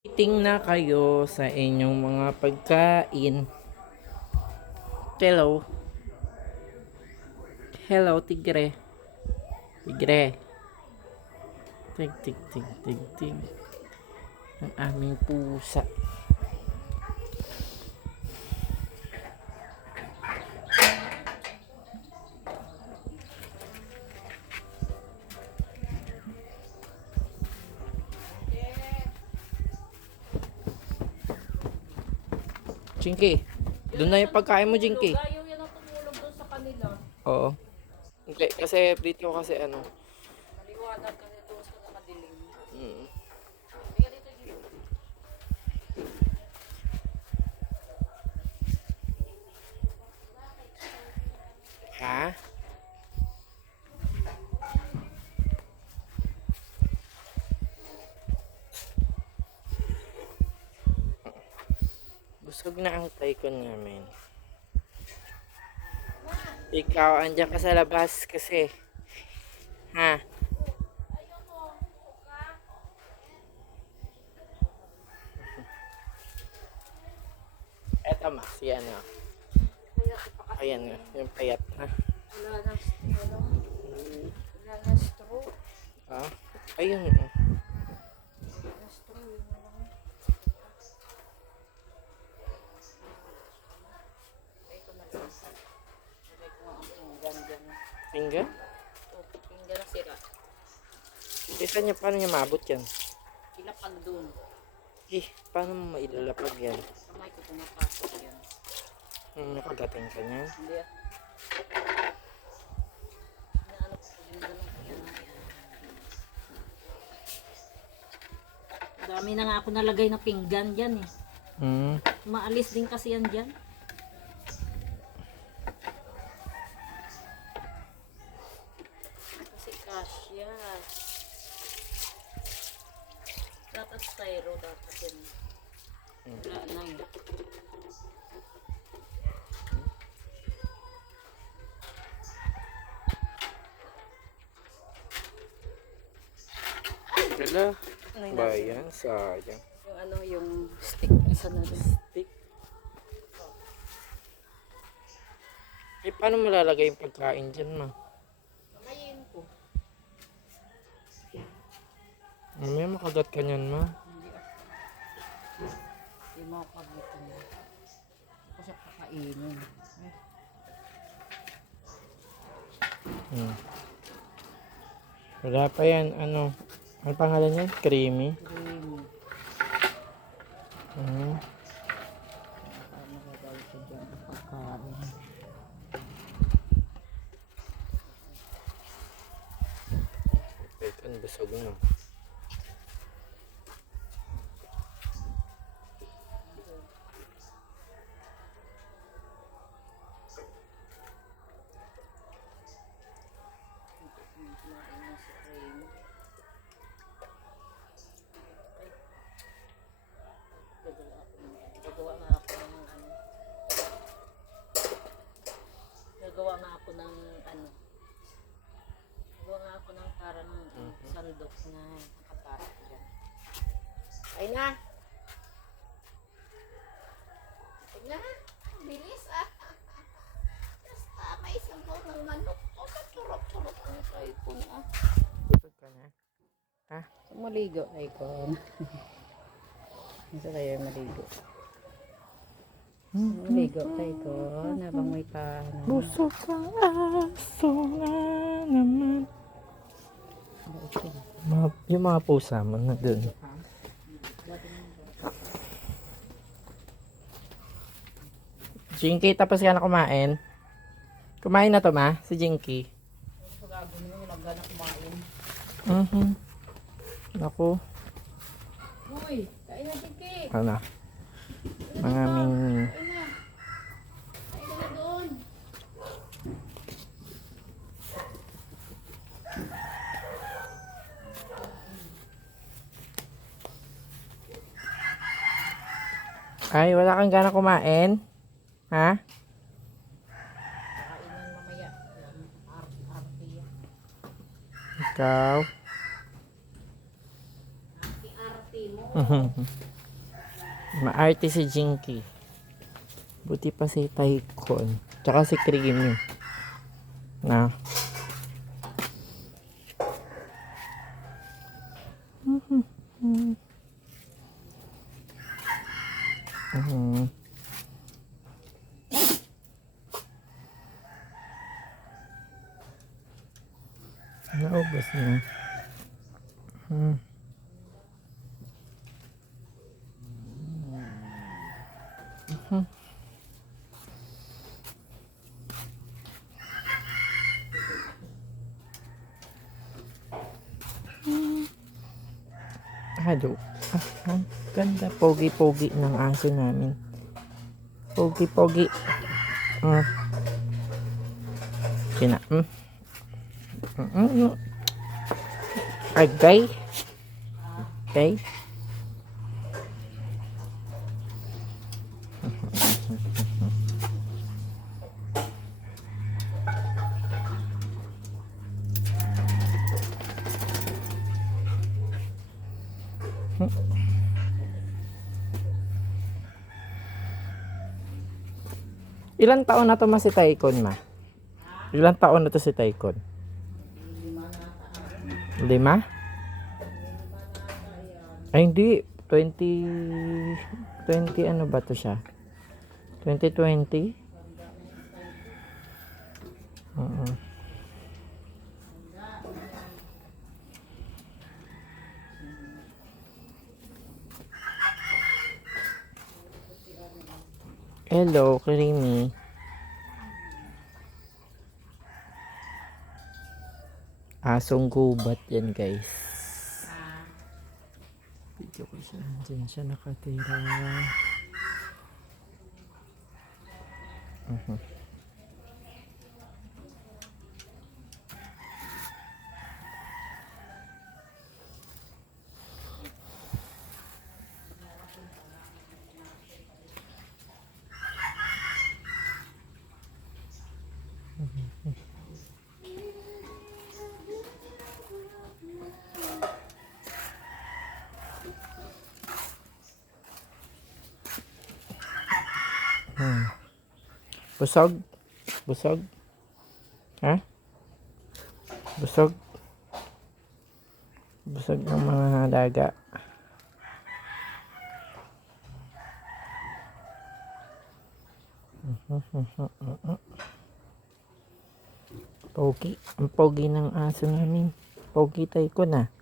Eating na kayo sa inyong mga pagkain. Hello. Hello, tigre. Tigre. Tig, tig, tig, tig, tig. Ang aming pusa. Jinky, doon na yung pagkain mo, Jinky. Ayaw yan ang tumulog doon sa kanila. Oo. Okay, kasi dito kasi Maliwanag kasi doon sa nakadilim. Mm. Kaya dito dito. Ha? Busog na ang tycoon namin. Ikaw, andyan ka sa labas kasi. Ha? Eto ma, si ano. Ayan nga, yung payat ha. Wala na straw. Ah, ayun. Wala na straw. Ay, ito na lang. Lagay ko ang pinggan dyan. Pinggan? Pinggan na sira. Isa niya, paano niya maabot yan? Ilapag doon. Paano mo mailalapag yan? Kamay ko pumapasok yan. Nakagating ka niya? Hindi ah. Inaano ko pinggan lang. Dami na nga ako nalagay na pinggan dyan eh. Maalis din kasi yan dyan. Kasi kasya. Dapat styro dapat yan. Wala na yun. Wala. Bayan, sayang. Yung ano, yung stick. Isa na rin. Stick. Paano mo lalagay yung pagkain dyan, ma? Kamayin ko. May makagat ka niyan, ma. Hindi ah. Hindi mo ako dito na. Ako siya kakainin. Wala pa yan, ano pangalan niya? Creamy. Creamy. Hmm. Ano gagawin ko dyan? Pagkain. Ito, busog na. Gagawa nga ako ng ano. Gagawa nga ako ng parang sandok na nakapasok dyan. Ay na! Ay na! Bilis ah! Basta may sabaw ng manok. O, turok-turok ang typhoon ah. Busog ka na? Ha? Maligo, typhoon. Gusto tayo maligo. Maligo, typhoon. Habang may paano. Busog kang aso nga naman. Yung mga pusa mo na dun. Jinky, tapos ka na kumain? Kumain na to, ma? Si Jinky. Ako. Uy, kain na tiki. Ano? Mga ming... Kain na. Kain na doon. Ay, wala kang gana kumain? Ha? Kainan mamaya. Arti-arti yan. Ikaw? Arti-arti mo. Maarte si Jinky. Buti pa si Tycoon. Tsaka si Creamy. Na. Naubos na. Halo. Ang ganda. Pogi-pogi ng aso namin. Pogi-pogi. Sina. Agay. Okay. Ilang taon na to si Tycoon, ma? Ilang taon na to si Tycoon? 5? Ay, hindi. 20 ano ba to siya? 2020? Hello, Creamy. Asong gubat yan, guys. Video ko siya. Diyan siya nakatira. Busog? Busog? Ha? Busog? Busog ng mga daga. Pogi. Ang pogi ng aso namin. Pogi Tycoon na.